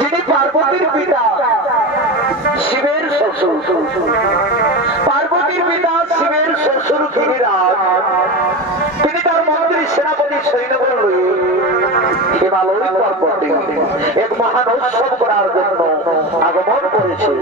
যিনি পার্বতীর পিতা শিবের শ্বশুর, পার্বতীর পিতা শিবের শ্বশুর গিরিরাজ, তিনি তার মন্ত্রী সেনাপতি সৈন্যবল হিমালয় পর্বতে এক মহান উৎসব করার জন্য আগমন করেছে।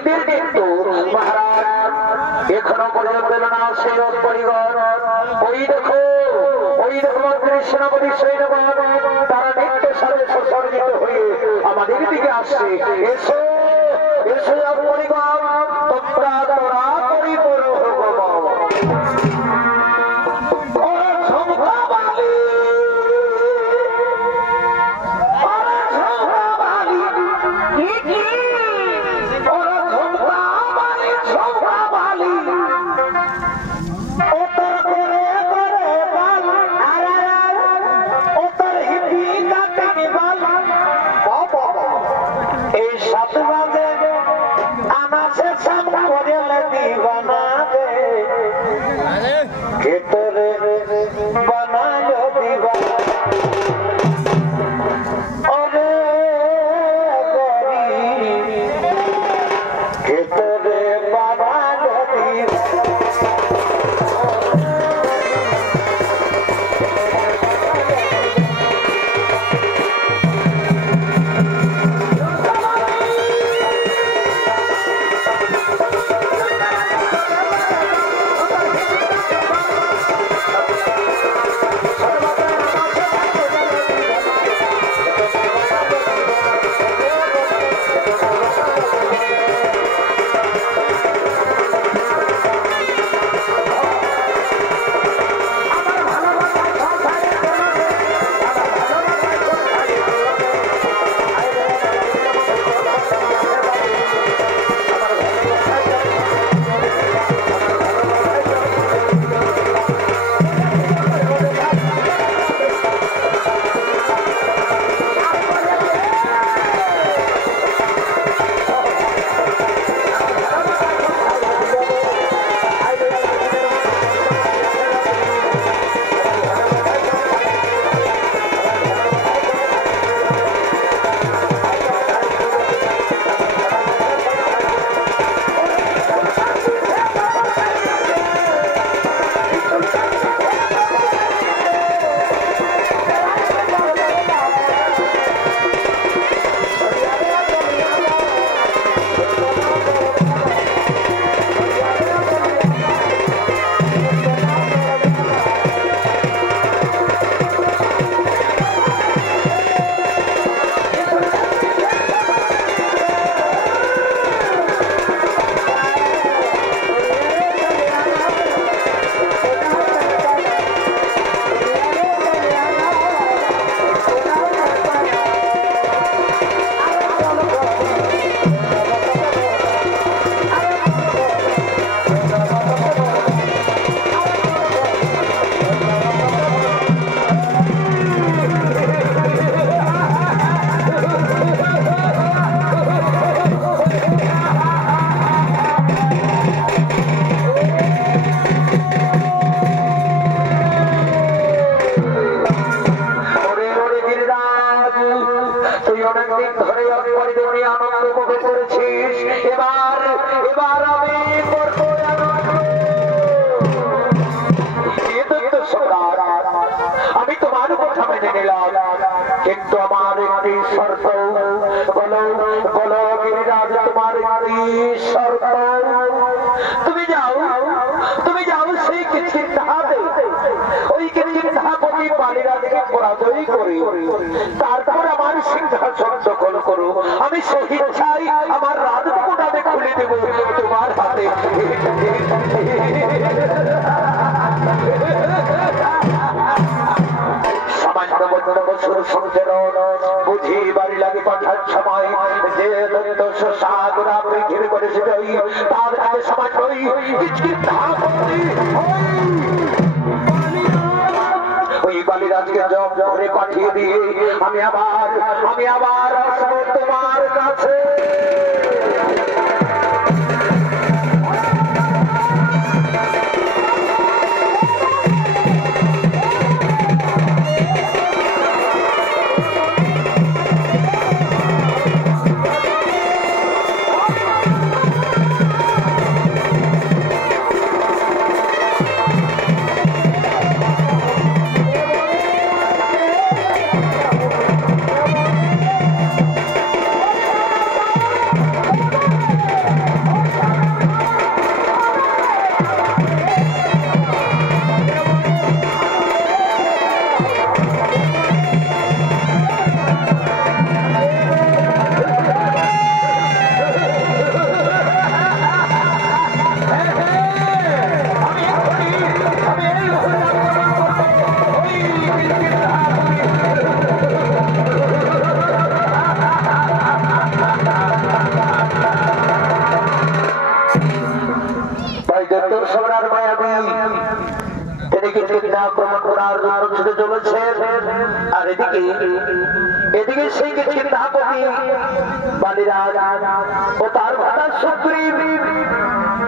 সত্যের কিন্তু মহারাজ এখনো পর্যন্ত না সেই পরিবার ওই দেখো মন্ত্রী সেনাপতি সৈন্যগণ তারা নিত্য সাথে সসর্জিত হয়ে আমাদের দিকে আসছে। এসো এসো পরিবার তোমরা তোরা পরিপূর্ণ তারপর আমার সিংহাসন দখল করো। আমি শহীদ চাই, আমার রাজমুকুট আমি খুলে দেবো তোমার হাতে। সামান্য বছর সঞ্চরণ বুঝি বাড়ি লাগে পাঠার সময় যে সাগরা ঘিরে করেছে তার কাছে সামান্যই ওই বালিরাজকে জব করে পাঠিয়ে দিয়ে আমি আবার আসবো তোমার কাছে। সেদিন আক্রমণ করার জন্য ছুটে চলেছে। আর এদিকে সেই চিন্তাপতি বালিরাজ ও তার ভাতা সুগ্রীব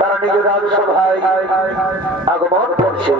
তারা নিজ রাজসভায় আগমন করছে।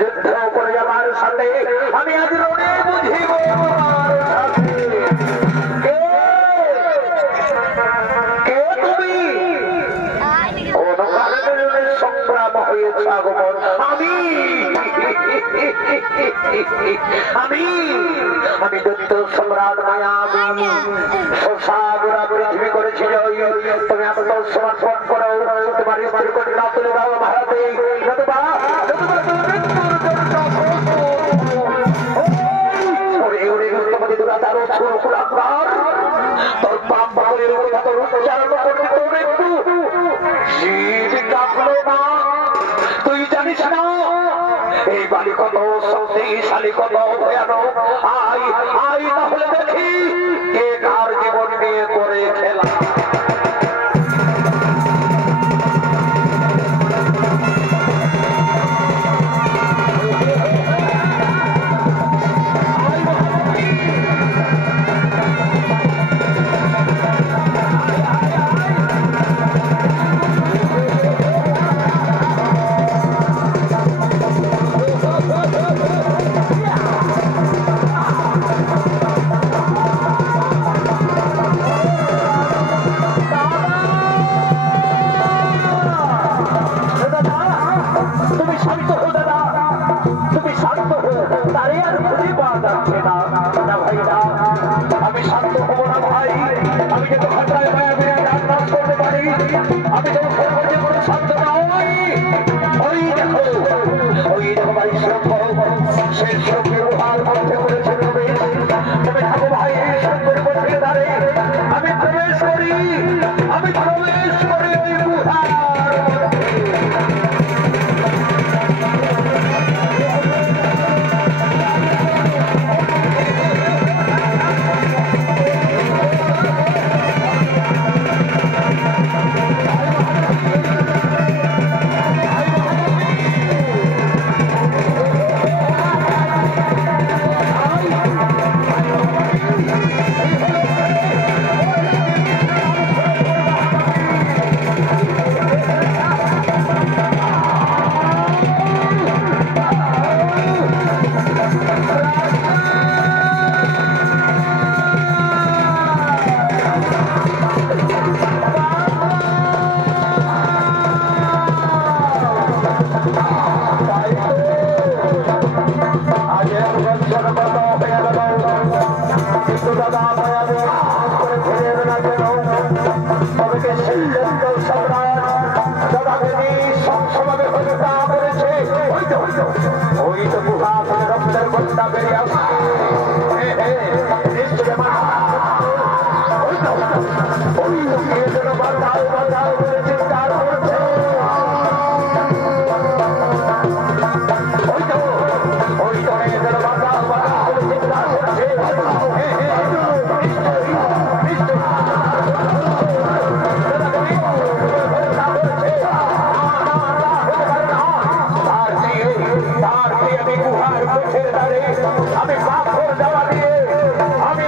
যুদ্ধ করে আমার সাথে আমি আজ রণে বুঝিব আমার সাথে। কে তুমি? কোন কারণে সংগ্রাম হয়েছে আগমন? আমি দৈত্য সম্রাট মায়াবী সাগরা পৃথিবী করেছি জয়। তুমি আত্মসমর্পণ করো, তোমার না তুলে দাও ভারতে। তোর পাপ বাউলের কথা তোর উচ্চারণ করতে তোর একটু জীব কাঁপলো না? তুই জানিস না এই বাড়ি কত শক্তিশালী, কত ভয়ানক? আই আই তাহলে দেখি কে কার জীবন নিয়ে করে খেলা। আমি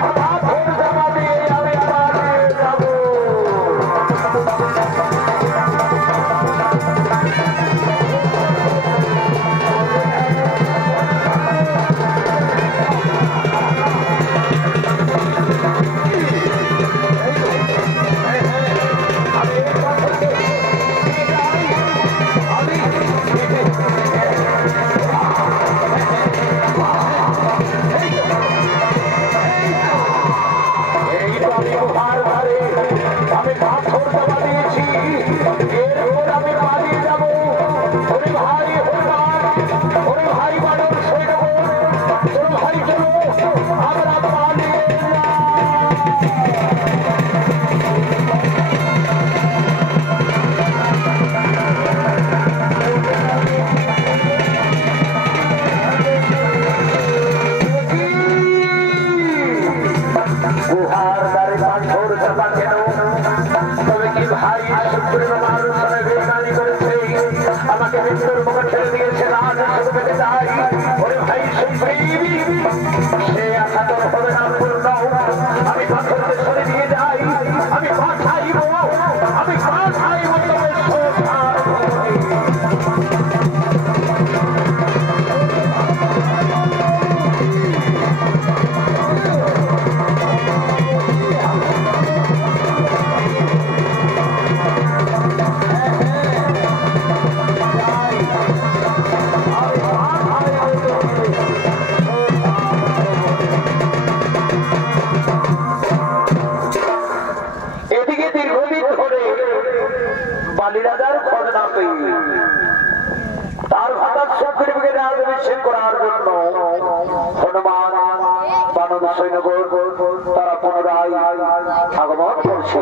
করার জন্য হনুমান বানর সৈন্যগণ তারা পুনরায় আগমন করছে।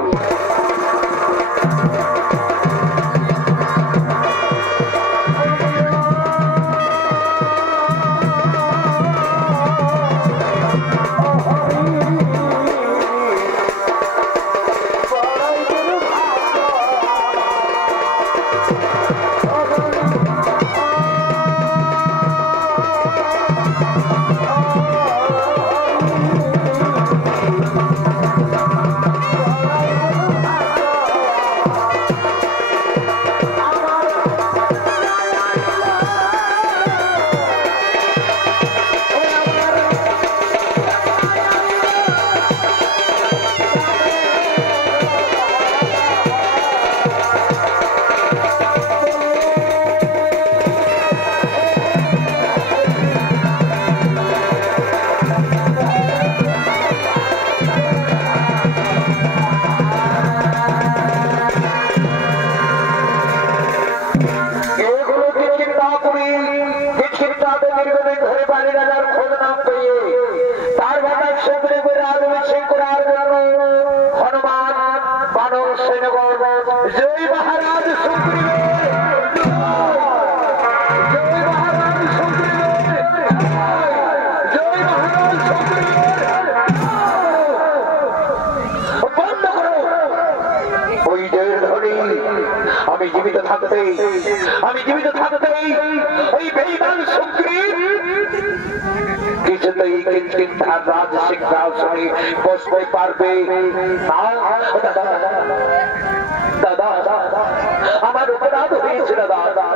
আমি জীবিত থাকতে ওই বেঈমান সুগ্রীব কিছুতেই কিঞ্চিৎ রাজ সিংহাসনে বসতে পারবে না। দাদা আমার অপরাধ হয়েছিল দাদা,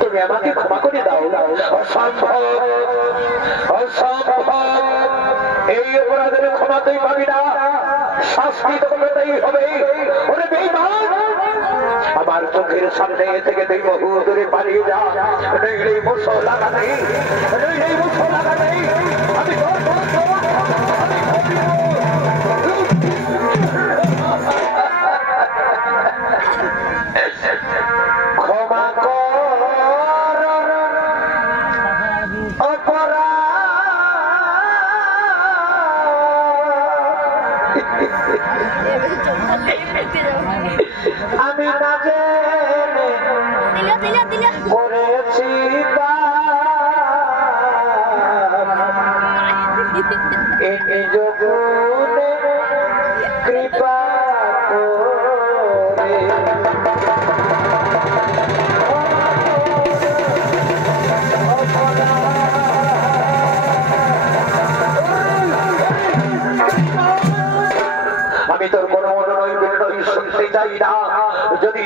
তুমি আমাকে ক্ষমা করে দাও। অসম্ভব অসম্ভব, এই অপরাধের ক্ষমা তুই পাবি না, শাস্তি তোকেই হবে। ওরে বেঈমান, আমার চোখের সামনে থেকে তুই বহু দূরে পালিয়ে যা, নইলে মুসল লাগা নেই, নইলে মুসল লাগা নেই। আমি ক্ষমা কর আমি না জেনে করেছি নিজ গুণে কৃপা করে আমি তোর কোনো অনুনয় শুনতে চাই না। যদি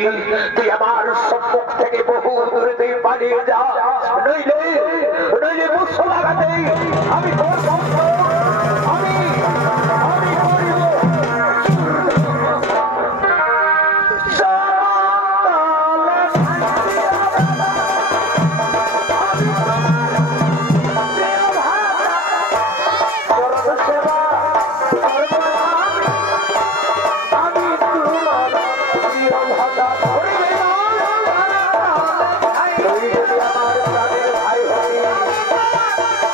তুই আমার সম্মুখ থেকে বহু দূরে তুই পালিয়ে যা, নইলে নইলে মুখ লাগাতে আমি তোর আমি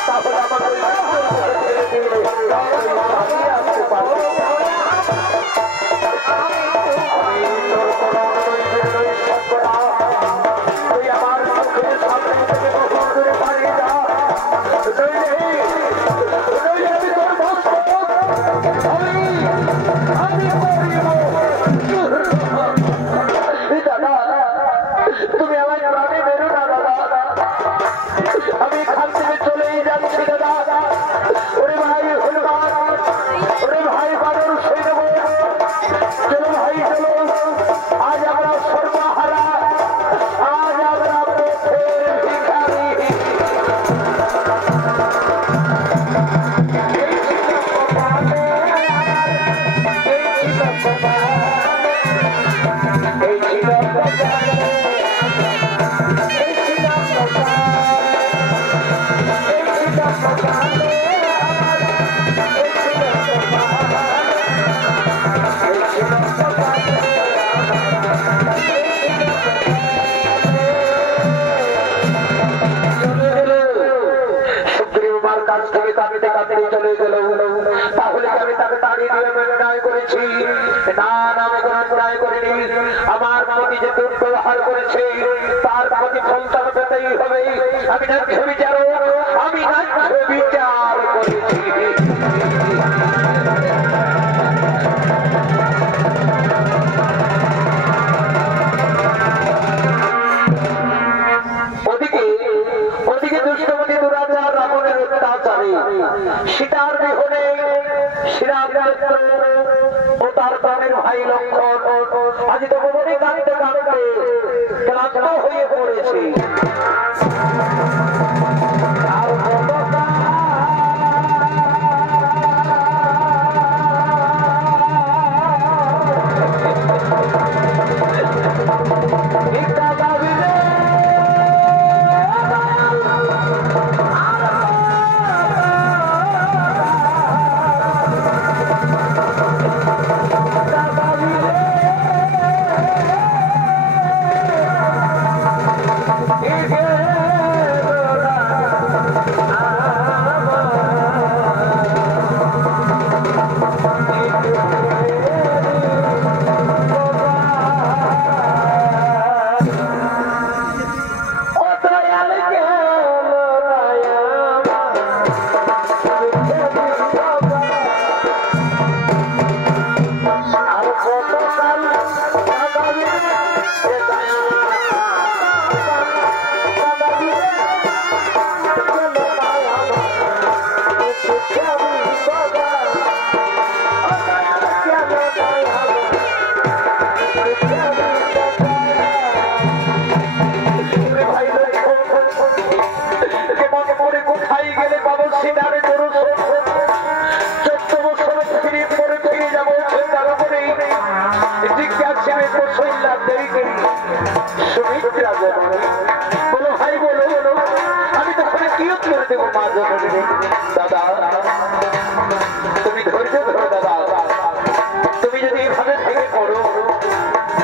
তাহলে আমার আমার কাছ থেকে কাঁদতে কাঁদতে চলে গেল, তাহলে আমি তাকে তাড়িয়ে দিয়ে অন্যায় করেছি? না না, আমি কোনো অন্যায় করিনি। আমার প্রতি যে দুর্ব্যবহার করেছে তার প্রতিফল তার পেতেই হবে। আমি ন্যায্য বিচারক, আমি ন্যায্য বিচার করেছি। ওদিকে দুষ্টমতি দুরাচার রাবণের অত্যাচারে সীতার বিহনে শ্রীরামচন্দ্র ও তার প্রাণের ভাই লক্ষ্মণ আজ তো ভবনে কাঁদতে কাঁদতে ক্লান্ত হয়ে পড়েছে। দাদা তুমি ধৈর্য ধরো দাদা, তুমি যদি এইভাবে ভেঙে পড়ো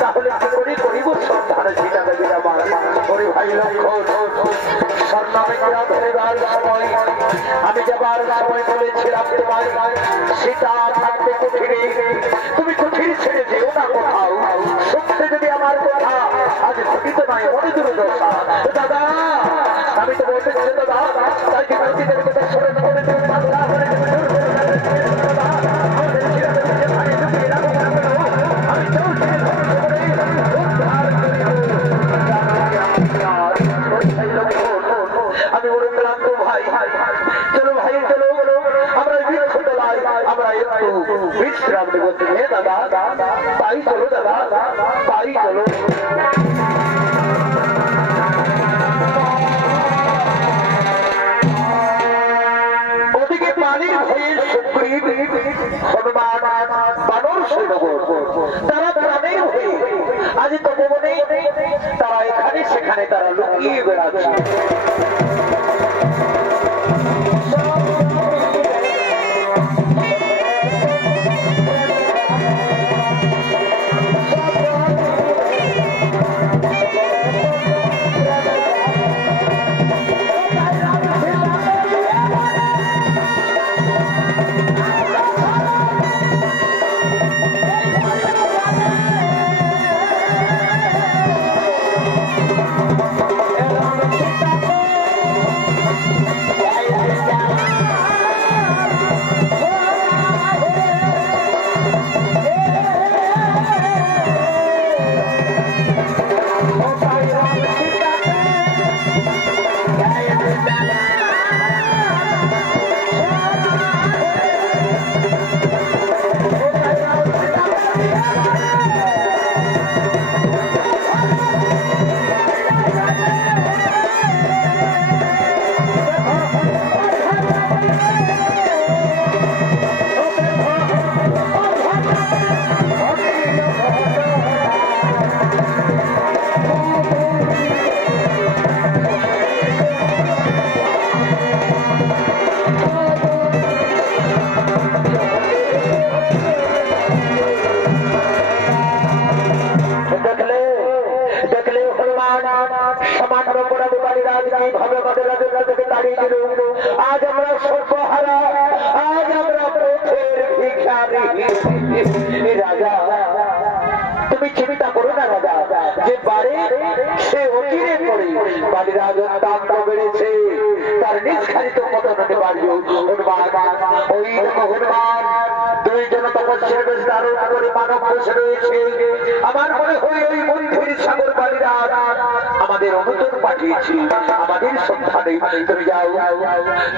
তাহলে কি করে করিব সন্তান সীতা দেবীর আমার? ওরে ভাই লক্ষ্মণ, স্বর্ণামে ধরে যাওয়ার সময় আমি যাবার সময় বলেছিলাম তোমায় সীতা থাকবে কুঠিরে, তুমি কুঠির ছেড়ে যেও না কোথাও। সত্যি যদি আমার কথা আজ ঘটিত নয় মনে দুর্দশা দাদা, আমি তো বলতেছি দাদা, তাই কি মসজিদের কথা সরে করে তুমি পাতলা করে আমি ওর ক্লান্ত ভাই, চলো ভাই চলো আমরা বৃক্ষ তলায় আমরা একটু বিশ্রাম দেবো। দাদা তাই চলো দাদা, তাই চলো। ওদিকে পানির ভয়ে সুগ্রীব হনুমান বানর সৈন্য তারা প্রাণের ভয়ে আজ তপবনে তারা এখানে সেখানে তারা লুকিয়ে বেড়াচ্ছে। রাজা তুমি চিন্তা করো না রাজা, যে বাড়ি সে অচিরে পড়ে বাড়ির আগুন দাম বেড়েছে, তার নিজ খালিত পতন অনিবার্য। হনুমান ওই হনুমান দুইজন তপস্যার বেশ দারুণ করে মানব বসে রয়েছে। আমার মনে হয় ওই মন্দির সাগর বাড়িরা আমাদের অনুচর পাঠিয়েছি, আমাদের সন্ধানে। তুমি যাও,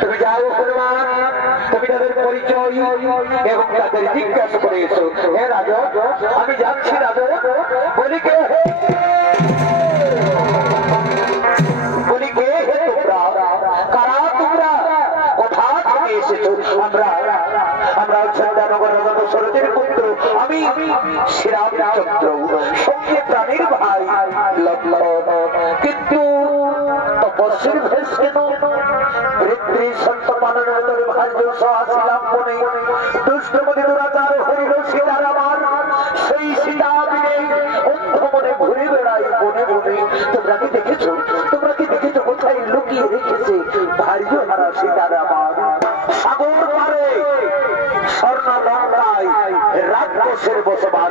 তুমি যাও হনুমান, তুমি তাদের পরিচয় এবং তাদের জিজ্ঞাসা করে এসো। হে রাজা, আমি যাচ্ছি রাজা। বলি কে হে, বলি কে হে তোমরা, কারা তোমরা, কোথা থেকে এসেছো? আমরা চন্দ্রনগর রাজা শরতের পুত্র, আমি শ্রীরামচন্দ্র, সঙ্গে প্রাণীর ভাই লক্ষ্মণ। কিন্তু তপস্বীর ভেষ কেন? পিতৃ সন্ত পালনের তরে ভার্য আসিলাম মনে, দুষ্টমণি দুরাচার হরিল সীতার আমার, সেই সীতা বিনে অন্ধ মনে ঘুরে বেড়াই বনে বনে। তোমরা কি দেখেছো, তোমরা কি দেখেছো কোথায় লুকিয়ে রেখেছে ভার্য হারা সীতার আমার? সাগর পারে স্বর্ণ লঙ্কায় রাক্ষসের বসবাস।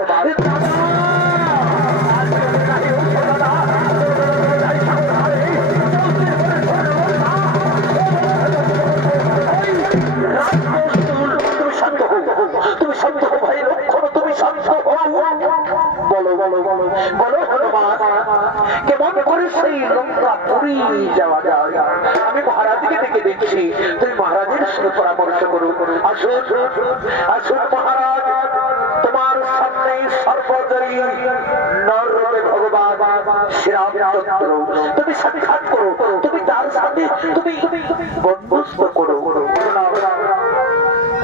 তুমি শান্ত হো ভাই লক্ষণ, তুমি শান্ত হো। বলো বলো বলো বলো হনুমান, কেমন করে সেই লঙ্কা পুরী যাওয়া যায়? আমি মহারাজকে ডেকে দিচ্ছি, তুমি মহারাজের সাথে পরামর্শ করো। আসুন আসুন মহারাজ, তোমার সামনে সর্বজয়ী নররূপে ভগবান শ্রীরামচন্দ্র, তুমি সাক্ষাৎ করো, তুমি তার সাথে তুমি বন্ধুত্ব করো।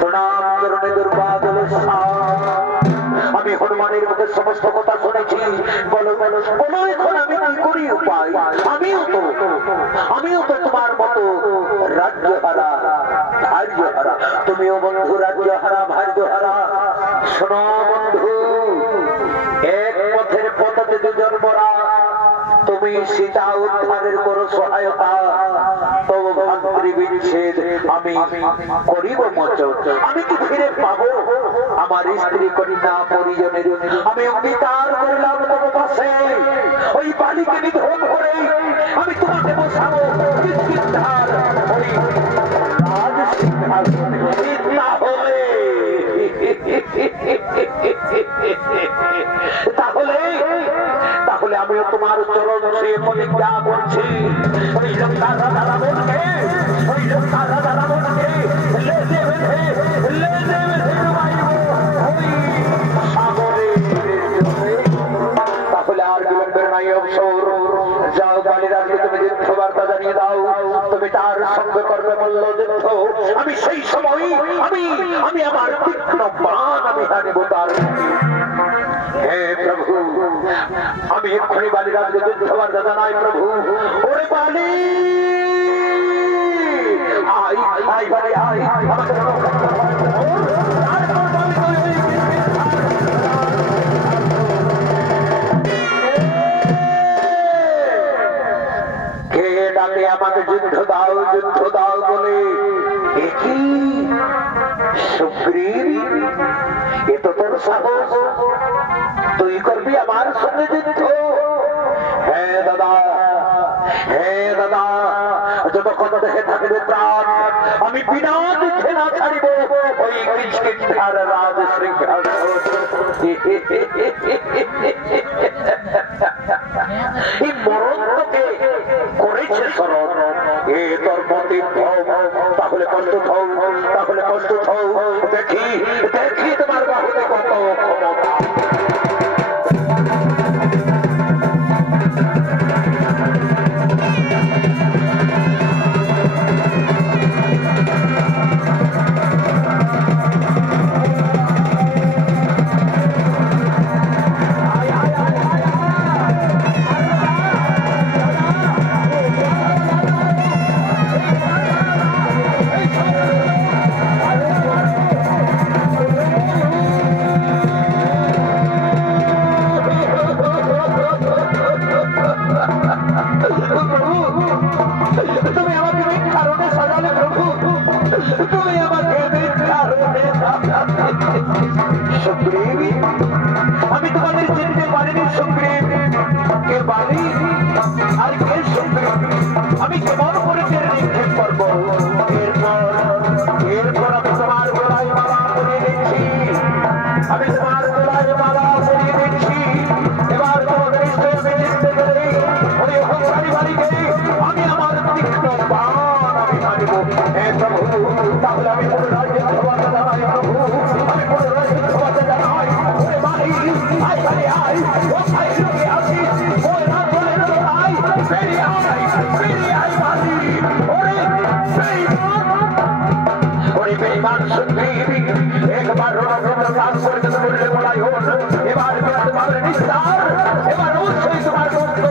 প্রণাম চরণে দুর্বাদল। আমি হনুমানের মুখে সমস্ত কথা শুনেছি। বলো বলো বলো, এখন আমি কি করি উপায়? আমিও তো তোমার মতো রাজ্য হারা ভার্য হারা। তুমিও বন্ধু রাজ্য হারা ভার্য হারা। শোনো বন্ধু, এক পথের পথে দুজন মরা। তুমি সীতা উদ্ধারের করো সহায়তা, তবু ভাতৃবিচ্ছেদ আমি করিব মোচন। আমি কি ফিরে পাবো আমার স্ত্রী কন্যা পরিজনের? আমি অঙ্গীকার করলাম তোমার পাশে, ওই বালিকে নিধন করে আমি তোমাকে বসাবো কিষ্কিন্ধার ওই রাজ সিংহাসনে। তাহলে তাহলে আমিও তোমার চরণ ছুঁয়ে প্রতিজ্ঞা করছি, ওই লঙ্কার রাজা রাবণকে, ওই লঙ্কার রাজা রাবণকে লেজে বেঁধে সাগরে। তাহলে আর বিলম্বের নাই অবসর। যাও বালিরাজকে তুমি যুদ্ধ বার্তা জানিয়ে দাও, তুমি তার সঙ্গে করবে মল্ল যুদ্ধ। আমি সেই সময় আমি আমার তীক্ষ্ণ প্রাণ আমি হারিব তার। হে প্রভু, আমি এক্ষুনি বালিরাজকে যুদ্ধ বার্তা জানাই। প্রভু, ওরে বালি, আই আই বালি আই, আমাকে আমাকে যুদ্ধ দাও বলে। কি সুগ্রীব, এ তো তোর সাহস, তুই করবি আমার সঙ্গে যুদ্ধ? হ্যাঁ দাদা, হ্যাঁ দাদা, যতক্ষণ দেহে থাকবে প্রাণ আমি বিনা যুদ্ধে না ছাড়িব ওই কিষ্কিন্ধার রাজ সিংহাসন। এই মরণ তোকে করেছে স্মরণ, এ তোর মতি তাহলে কষ্ট থাও, তাহলে কষ্ট থাও। দেখি দেখি তোমার বাহুতে কত ক্ষমতা। তুমি আমাকে দিব প্রভু তাহলে আমি পুনরায় ধন্যবাদ জানাই প্রভু আমি পুনরায় ধন্যবাদ জানাই ওরে মাই আই আই আই ও আই লোকে আসি ওই রাত বলে আই বেরিয়ে আই মালি ওরে বেঈমান শুনবি একবার রণক্ষেত্র কাজ করে বললে বলাই হোক এবার তোমার নিস্তার এবার অবশ্যই তোমার বন্ধু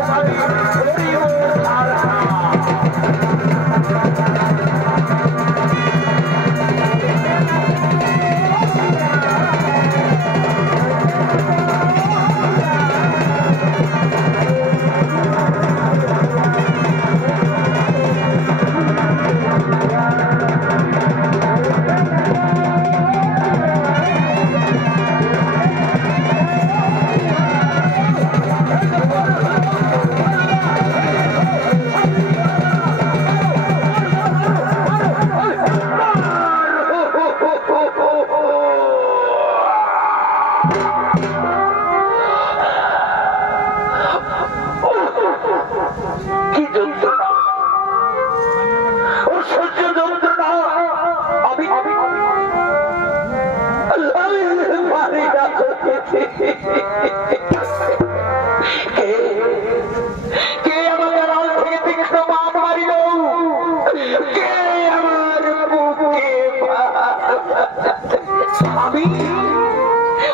পাবি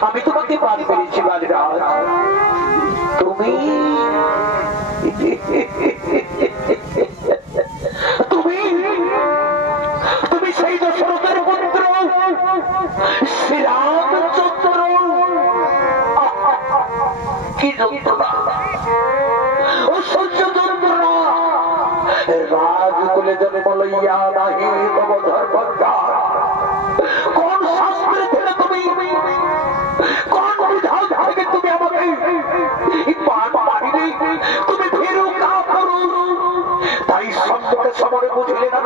আমি তোমাকে পান করেছি বাজরাজ তুমি তুমি সেই দশরথের পুত্র শ্রীরামচন্দ্র কি যন্ত্রণা ও সহ্য যন্ত্রণা রাজকুলে জন্ম লইয়া নাহি তব ধর্মকার কোন শাস্ত্রে থেকে তুমি কোন বিধান থেকে তুমি আমাকে তুমি ভীরু কাপুরুষ তাই সম্পর্কে সমরে বুঝলে না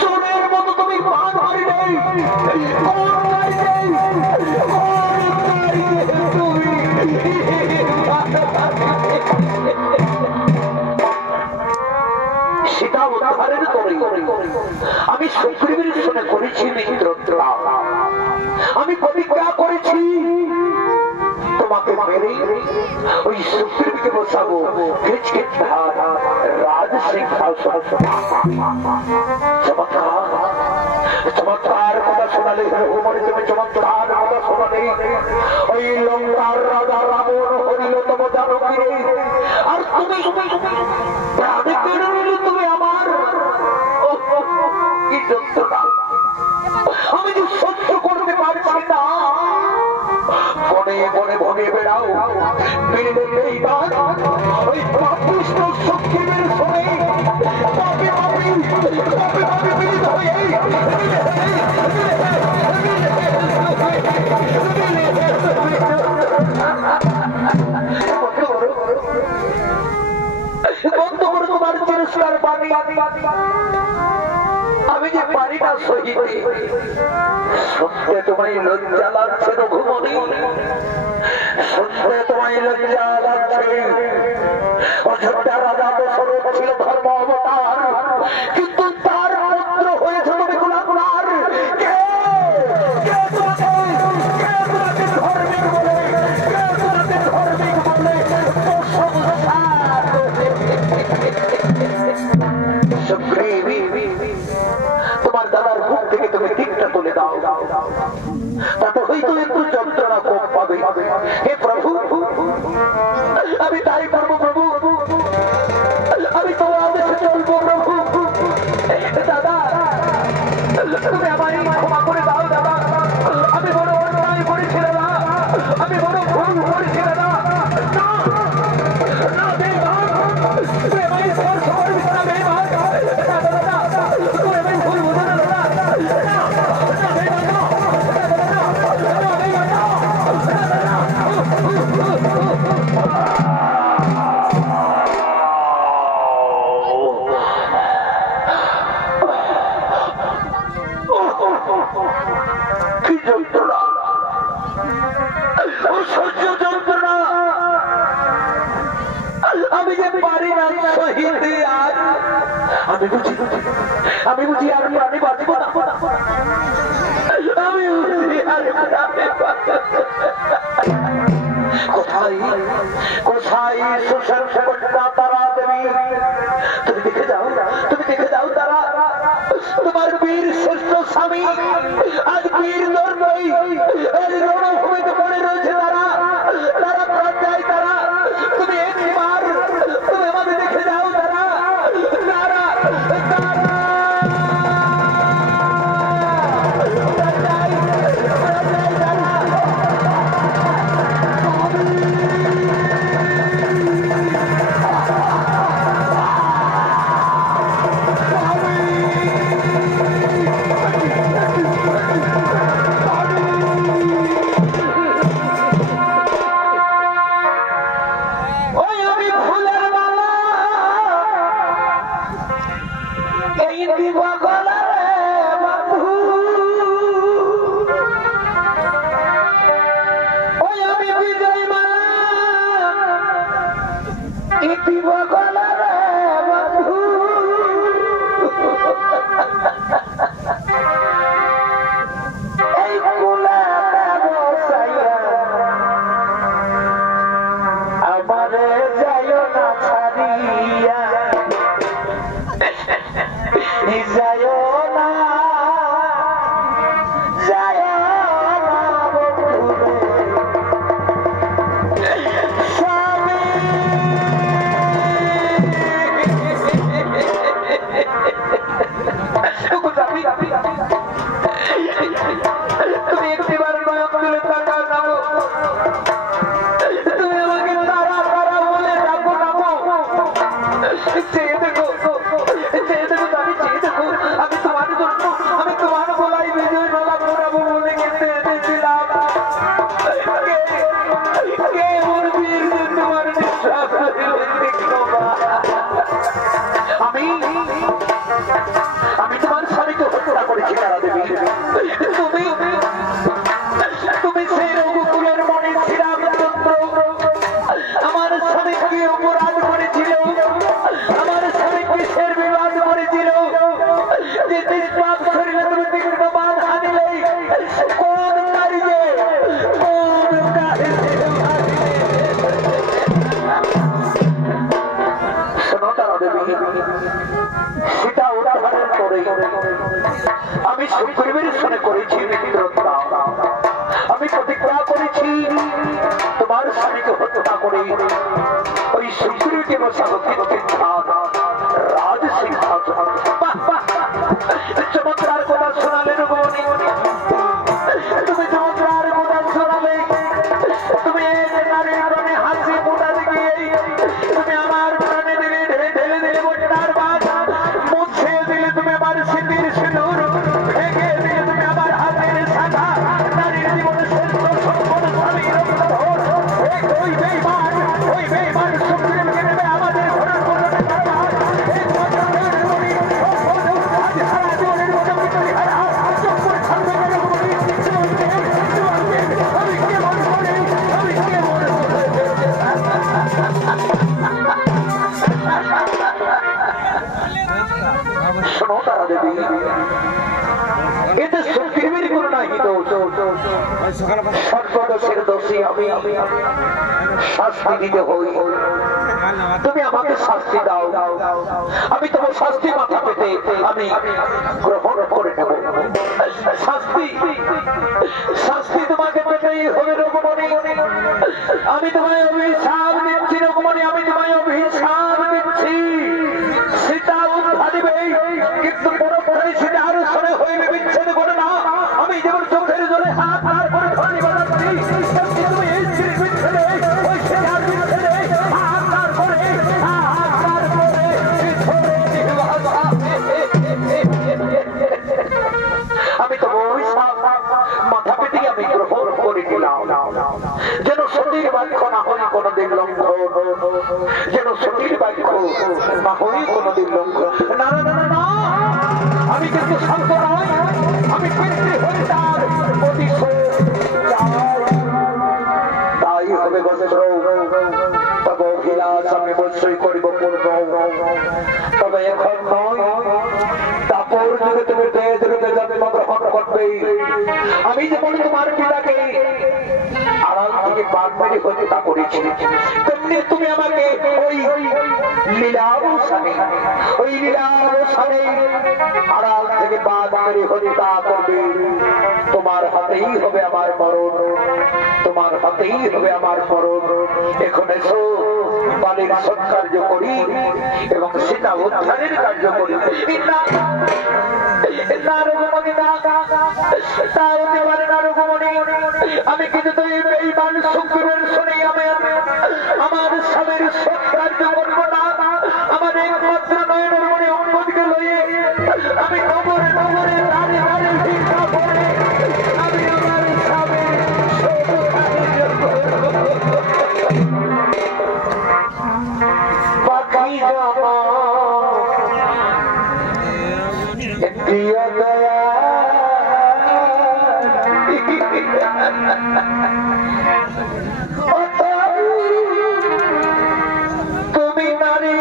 চোরের মতো তুমি পান করিলে সেটা উদাহরণ করে আমি সুগ্রীবের শুনে করেছি মিত্রত্ব আমি প্রতিজ্ঞা করেছি তোমাকে মেরে ওই সুগ্রীবকে বসাবো রাজ সিংহাসন চমৎকার চমৎকার কথা শোনালে উমরে তুমি চমৎকার কথা শোনালে ওই লঙ্কার রাজা রাবণ হরিল তম জানকী আর তুমি প্রাণে কেড়ে নিলে তুমি আমার কি যন্ত্রণা আমি যে সহ্য করতে পারছি না বনে বনে ভগে বেড়াও মিলে বেঈমান ওই পাপিষ্ঠ সুগ্রীবের সঙ্গে পাপি মিলিত হয়ে বন্ধ করে তোমার পুরস্কার পানি আমি যে পারি না সহিতে সত্যি তোমায় লজ্জা লাগছে রঘুমণি সত্যি তোমায় লজ্জা লাগছে অযোধ্যা রাজা দশরথ ছিল ধর্ম অবতার কিন্তু তার পুত্র হয়েছে তুমি গুণাগুণার কে তোমাকে ধর্মিক বলে তোমার দাদার মুখ থেকে তুমি দিকটা তুলে দাও তাতে হয়তো একটু যন্ত্রণা কম পাবে হে প্রভু আমি তাই করবো প্রভু আমি তোমার আদেশে চলবো প্রভু দাদা তুমি আমায় ক্ষমা করে দাও দাদা আমি বড় অন্যায় করেছি দাদা আমি বড় ভুল করেছি দাদা কি যন্ত্রণা অসহ্য যন্ত্রণা আমি যে পারি না সহিতে আজ আমি বুঝি আমি বুঝি আর প্রাণী বাঁচব না, আমি বুঝি আর প্রাণী কোথায় কোথায় সুশান কন্যা তারা দেবী, তুমি দেখে যাও, তুমি দেখে যাও তারা তোমার বীর শ্রেষ্ঠ স্বামী আজ বীর লড়াই রণভূমিতে পড়ে রয়েছে, তারা তারা প্রাণ যায়, তারা তুমি একবার তুমি আমাদের দেখে যাও, তারা তারা আমি তোমার স্বামীকে হত্যা করেছি তারা দেবী, তুমি তুমি সেই রঘুকুলের মনে শ্রীরামচন্দ্র আমার স্বামীকে অপরাধ করেছিল, আমার স্বামীকে কিসের বিবাদ করেছিল, যে নিষ্পাপ শরীরে তুমি তীব্রবাদ হানিলে কোন কারিজে কোন কারিজে শোনো তারা দেবী, সেটা উদাহরণ করে আমি সুগ্রীবের সঙ্গে করেছি মিত্রতা, আমি প্রতিজ্ঞা করেছি তোমার স্বামীকে হত্যা করে ওই সুগ্রীবকে বসাবো রাজ সিংহাসন। চমৎকার কথা শোনালেন বনি, তুমি চমৎকার কথা শোনালে, তুমি নারীর প্রাণে হাসি মোটা দিয়ে তুমি আমার প্রাণে দিলে ঢেলে দিলে বন্যার বাদ মুছে দিলে, তুমি আমার স্মৃতির সিঁদুর ভেঙে দিলে, তুমি আমার হাতের শাখা নারীর জীবনে শ্রেষ্ঠ সম্পদ স্বামীর ওই বেইমান সুগ্রীবকে নেবে আমাদের ঘরের মধ্যে শোনো তারা দেবী, এতে সুগ্রীবের কোন নাহি দোষ, সর্বদোষের দোষী আমি, শাস্তি দিতে হই, তুমি আমাকে শাস্তি দাও, আমি তোমার শাস্তি মাথা পেতে আমি গ্রহণ করে নেব, শাস্তি শাস্তি তোমাকে পেতেই হবে রঘুমণি, আমি তোমায় অভিশাপ দিচ্ছি রঘুমণি, আমি তোমায় অভিশাপ দিচ্ছি, সীতা উদ্ধা দিবে কিন্তু পুরোপুরি সীতা আরো সরে হইবে বিচ্ছেদ করে না, আমি যেমন চোখের জলে হাত আর করে ধরি বাজাচ্ছি, তুমি এই স্ত্রী বিচ্ছেদে ওই সীতার বিচ্ছেদে হাত আর করে আমি তো অভিশাপ মাথা পেতে আমি গ্রহণ করে দিলাম, যেন সতীর বাক্য না হই কোনদিন লঙ্ঘন, যেন সতীর বাক্য না হই কোনদিন লঙ্ঘন, না না না না, আমি কিন্তু শান্ত নই, আমি পিতৃ হই তার প্রতিশোধ তাই হবে বস্ত্র, তবে অভিলাষ আমি অবশ্যই করিব পূর্ণ, তবে এখন নয়, অপর যুগে তুমি বেদরূপে জন্মগ্রহণ করবে। আমি যেমন তোমার পিতাকে আড়াল থেকে বাঘ মেরে হত্যা করেছি, তেমনি তুমি আমাকে ওই লীলাবসানে আড়াল থেকে বাঘ মেরে হত্যা করবে। তোমার হাতেই হবে আমার মরণ, তোমার হাতেই হবে আমার মরণ। এখন এসো বালির সৎকার্য করি এবং সীতা উদ্ধারের কার্য করি। আমি কিন্তু এই মানুষ সুখের শুনে আমার স্বামীর সৎকার্য করবো না। আমার একমাত্র নয়নের মনে অঙ্গকে লইয়ে আমি নগরে নগরে দাঁড়িয়ে দাঁড়িয়ে ভিক্ষা করে আমি আমার স্বামীর পাখি জামা দিয়া দয়া তুমি নারী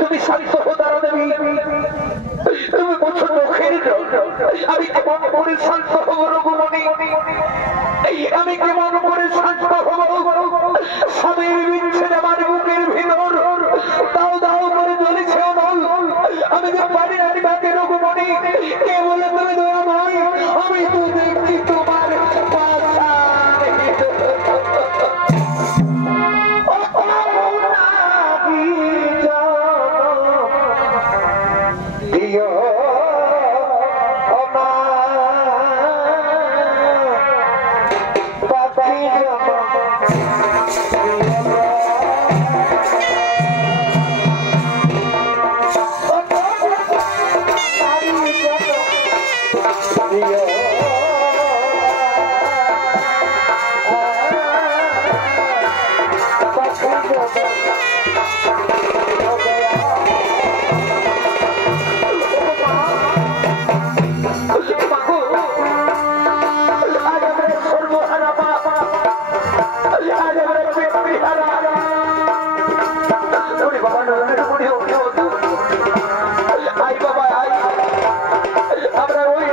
তুমি শান্ত হো তারা দেবী, তুমি বছর মুখের আমি কেমন করে শান্ত হব রঘুমণি, আমি কেমন করে শান্ত হব। স্বামীর বিচ্ছেদ আমার বুকের ভিতর দাও দাও করে জ্বলেছে অনল। আমি যে পারি না বাকে রঘুমণি, কে বলে তুমি দয়াময়, আমি তো দেখছি তোমার আমরা ওই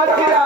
Come on,